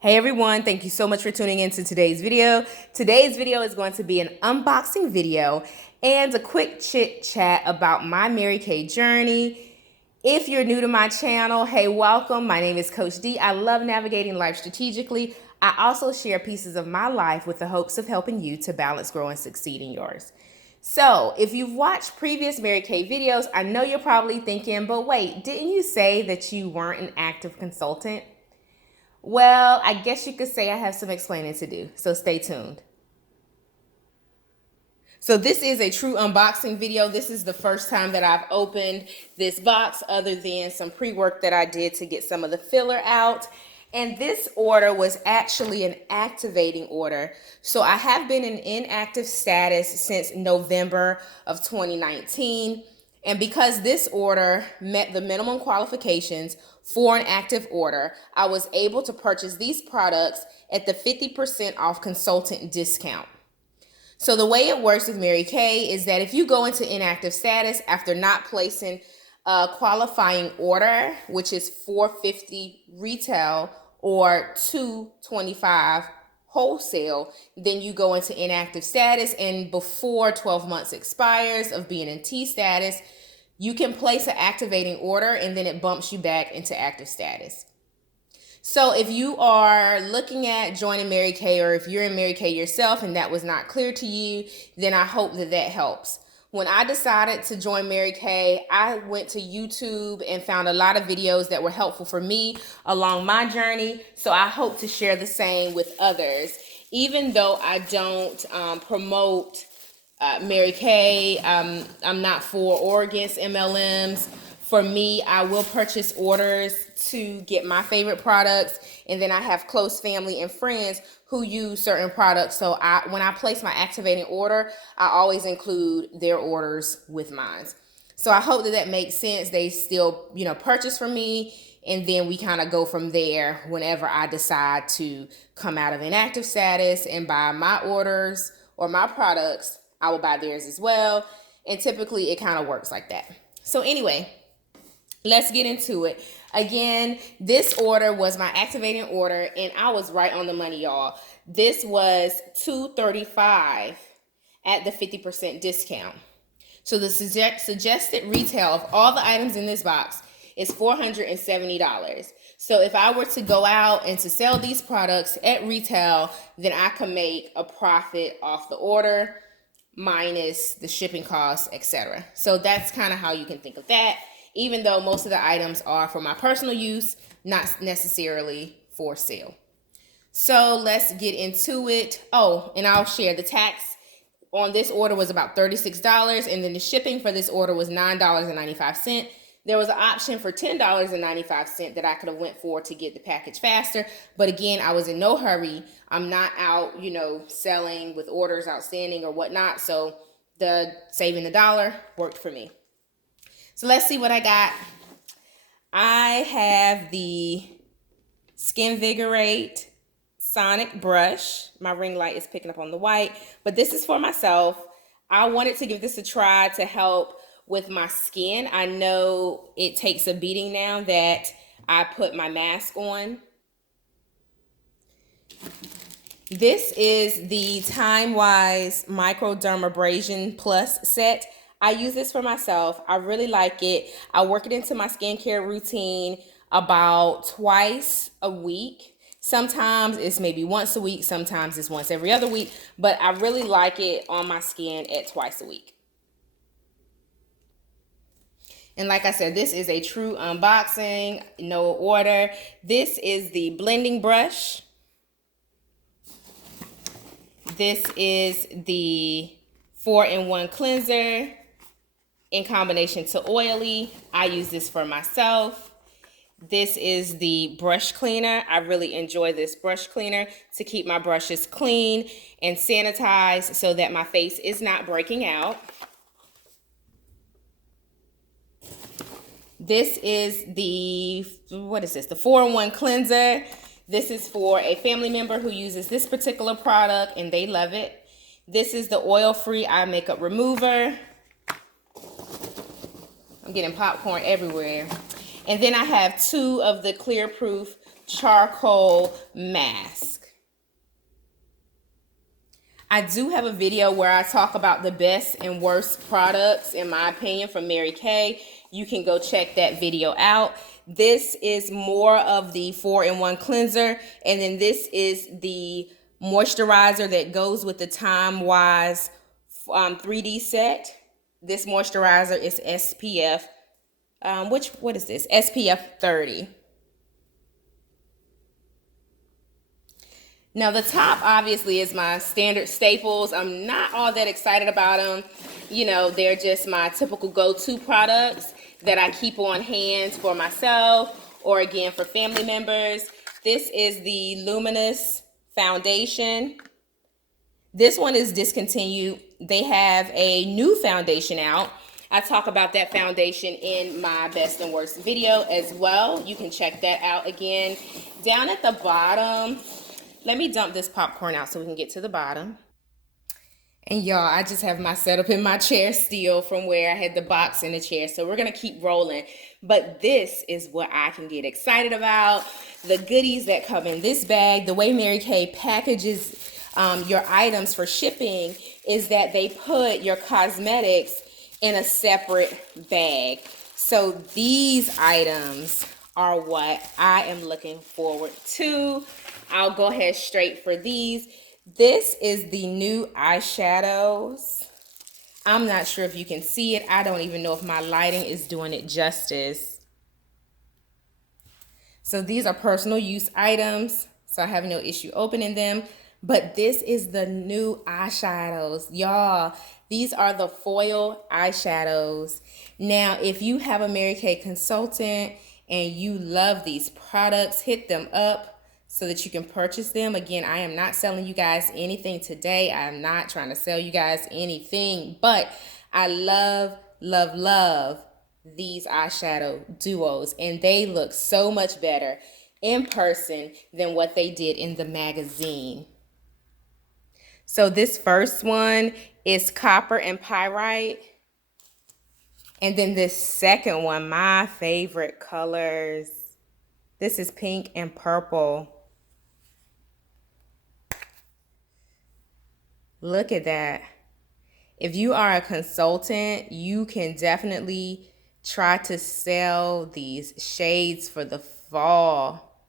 Hey everyone, thank you so much for tuning into today's video. Today's video is going to be an unboxing video and a quick chit chat about my Mary Kay journey. If you're new to my channel, hey, welcome. My name is Coach D. I love navigating life strategically. I also share pieces of my life with the hopes of helping you to balance, grow, and succeed in yours. So if you've watched previous Mary Kay videos, I know you're probably thinking, but wait, didn't you say that you weren't an active consultant? Well, I guess you could say I have some explaining to do, so stay tuned. So this is a true unboxing video. This is the first time that I've opened this box other than some pre-work that I did to get some of the filler out. And this order was actually an activating order. So I have been in inactive status since November of 2019. And because this order met the minimum qualifications for an active order, I was able to purchase these products at the 50% off consultant discount. So the way it works with Mary Kay is that if you go into inactive status after not placing a qualifying order, which is $450 retail or $225 wholesale, then you go into inactive status, and before 12 months expires of being in T status, you can place an activating order and then it bumps you back into active status. So if you are looking at joining Mary Kay, or if you're in Mary Kay yourself and that was not clear to you, then I hope that that helps. When I decided to join Mary Kay, I went to YouTube and found a lot of videos that were helpful for me along my journey. So I hope to share the same with others. Even though I don't promote Mary Kay, I'm not for or against MLMs. For me, I will purchase orders to get my favorite products, and then I have close family and friends who use certain products. So when I place my activating order, I always include their orders with mine. So I hope that that makes sense. They still, purchase from me, and then we kind of go from there whenever I decide to come out of inactive status and buy my orders or my products. I will buy theirs as well. And typically it kind of works like that. So anyway, let's get into it. Again, this order was my activating order, and I was right on the money, y'all. This was $235 at the 50% discount. So the suggested retail of all the items in this box is $470. So if I were to go out and to sell these products at retail, then I could make a profit off the order minus the shipping costs, etc. So that's kind of how you can think of that, even though most of the items are for my personal use, not necessarily for sale. So let's get into it. Oh, and I'll share the tax on this order was about $36, and then the shipping for this order was $9.95. There was an option for $10.95 that I could have went for to get the package faster. But again, I was in no hurry. I'm not out, selling with orders outstanding or whatnot. So the saving the dollar worked for me. So let's see what I got. I have the Skinvigorate Sonic brush. My ring light is picking up on the white, but this is for myself. I wanted to give this a try to help with my skin. I know it takes a beating now that I put my mask on. This is the Time-Wise Microdermabrasion Plus set. I use this for myself. I really like it. I work it into my skincare routine about twice a week. Sometimes it's maybe once a week. Sometimes it's once every other week. But I really like it on my skin at twice a week. And like I said, this is a true unboxing, no order. This is the blending brush. This is the 4-in-1 cleanser in combination to oily. I use this for myself. This is the brush cleaner. I really enjoy this brush cleaner to keep my brushes clean and sanitized so that my face is not breaking out. This is the, the 4-in-1 cleanser. This is for a family member who uses this particular product and they love it. This is the oil-free eye makeup remover. I'm getting popcorn everywhere. And then I have two of the clear proof charcoal mask. I do have a video where I talk about the best and worst products, in my opinion, from Mary Kay. You can go check that video out. This is more of the 4-in-1 cleanser, and then this is the moisturizer that goes with the Time Wise 3D set. This moisturizer is SPF, what is this? SPF 30. Now the top obviously is my standard staples. I'm not all that excited about them. You know, they're just my typical go-to products that I keep on hand for myself or again for family members. This is the Luminous Foundation. This one is discontinued. They have a new foundation out. I talk about that foundation in my best and worst video as well. You can check that out again. Down at the bottom, let me dump this popcorn out so we can get to the bottom. And y'all, I just have my setup in my chair still from where I had the box in the chair. So we're going to keep rolling. But this is what I can get excited about. The goodies that come in this bag. The way Mary Kay packages your items for shipping is that they put your cosmetics in a separate bag. So these items are what I am looking forward to. I'll go ahead straight for these. This is the new eyeshadows. I'm not sure if you can see it. I don't even know if my lighting is doing it justice. So these are personal use items, so I have no issue opening them. But this is the new eyeshadows. Y'all, these are the foil eyeshadows. Now, if you have a Mary Kay consultant and you love these products, hit them up so that you can purchase them. Again, I am not selling you guys anything today. I'm not trying to sell you guys anything, but I love, love, love these eyeshadow duos, and they look so much better in person than what they did in the magazine. So this first one is copper and pyrite. And then this second one, my favorite colors. This is pink and purple. Look at that. If you are a consultant, you can definitely try to sell these shades for the fall.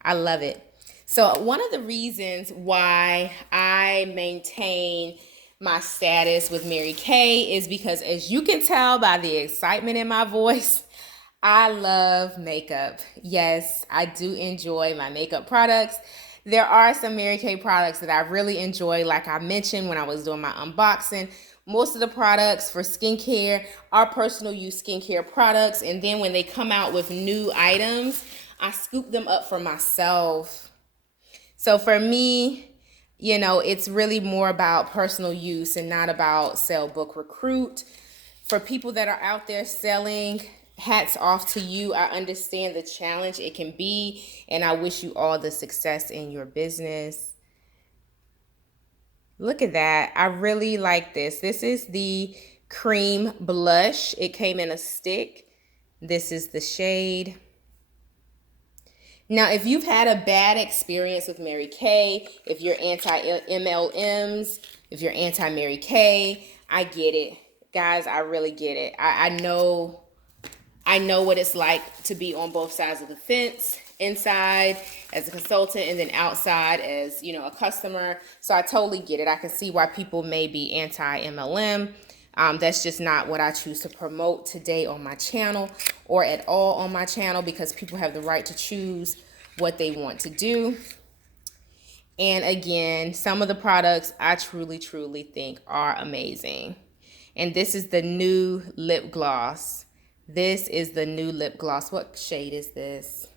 I love it. So one of the reasons why I maintain my status with Mary Kay is because, as you can tell by the excitement in my voice, I love makeup. Yes, I do enjoy my makeup products. There are some Mary Kay products that I really enjoy, like I mentioned when I was doing my unboxing. Most of the products for skincare are personal use skincare products, and then when they come out with new items, I scoop them up for myself. So for me, you know, it's really more about personal use and not about sell, book, recruit. For people that are out there selling, hats off to you. I understand the challenge it can be, and I wish you all the success in your business. Look at that. I really like this. This is the cream blush. It came in a stick. This is the shade. Now, if you've had a bad experience with Mary Kay, if you're anti-MLMs, if you're anti-Mary Kay, I get it. Guys, I really get it. I know what it's like to be on both sides of the fence, inside as a consultant and then outside as, you know, a customer. So I totally get it. I can see why people may be anti-MLM. That's just not what I choose to promote today on my channel or at all on my channel, because people have the right to choose what they want to do. And again, some of the products I truly, truly think are amazing. And this is the new lip gloss. This is the new lip gloss. What shade is this?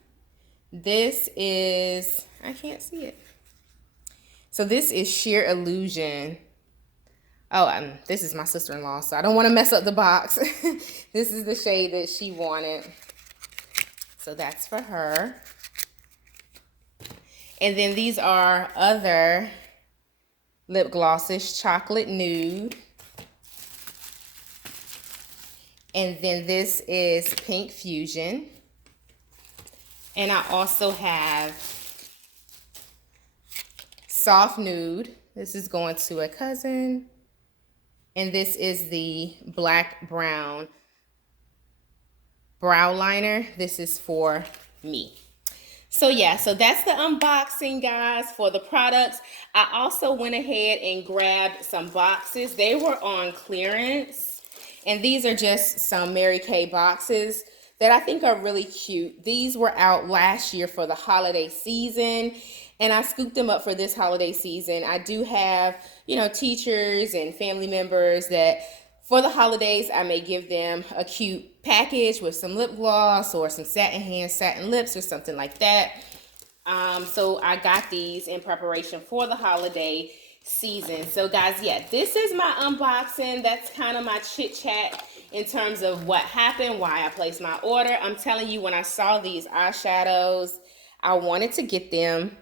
This is, I can't see it. So this is Sheer Illusion. Oh, this is my sister-in-law, so I don't want to mess up the box. This is the shade that she wanted. So that's for her. And then these are other lip glosses, Chocolate Nude. And then this is Pink Fusion. And I also have Soft Nude. This is going to a cousin. And this is the Black Brown brow liner. This is for me. So yeah, so that's the unboxing, guys, for the products. I also went ahead and grabbed some boxes. They were on clearance. And these are just some Mary Kay boxes that I think are really cute. These were out last year for the holiday season, and I scooped them up for this holiday season. I do have, you know, teachers and family members that for the holidays, I may give them a cute package with some lip gloss or some satin hands, satin lips, or something like that. So I got these in preparation for the holiday season. So guys, yeah, this is my unboxing. That's kind of my chit chat in terms of what happened, why I placed my order. I'm telling you, when I saw these eyeshadows, I wanted to get them.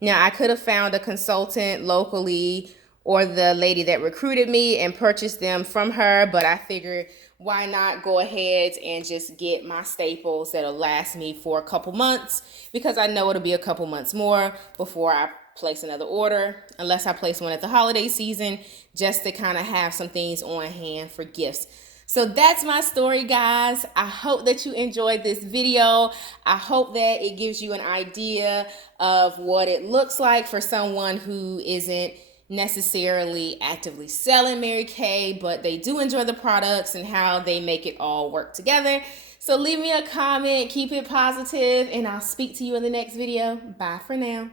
Now, I could have found a consultant locally or the lady that recruited me and purchased them from her, but I figured why not go ahead and just get my staples that'll last me for a couple months, because I know it'll be a couple months more before I place another order, unless I place one at the holiday season, just to kind of have some things on hand for gifts. So that's my story, guys. I hope that you enjoyed this video. I hope that it gives you an idea of what it looks like for someone who isn't necessarily actively selling Mary Kay, but they do enjoy the products and how they make it all work together. So leave me a comment, keep it positive, and I'll speak to you in the next video. Bye for now.